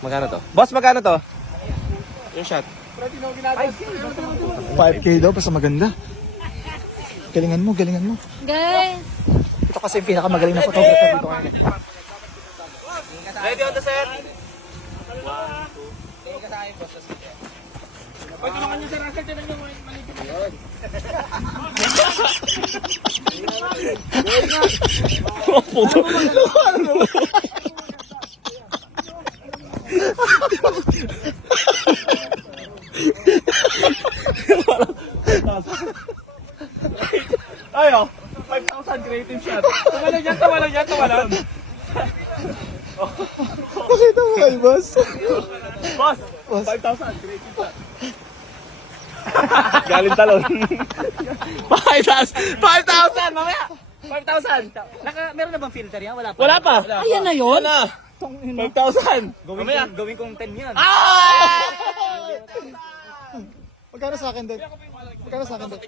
Magkano to? Boss, magkano to? Yung shot. 5K daw, basta maganda. Galingan mo, galingan mo. Guys! Ito kasi yung pinakamagaling na photographer dito ngayon. Ready on the set? Ayo, 5,000 creative shot. Tumalan yan, tumalan yan, tumalan. Pakita mo kay boss. Boss, 5,000 creative shot. Galing talon. 5,000! 5,000! Mamaya! 5,000! Meron na bang filter yan? Wala pa. Wala pa! Ayan na yun? Wala! 5,000! Mamaya! Gawin kong 10 yan. Ah! Magkano sa akin din? Magkano sa akin din?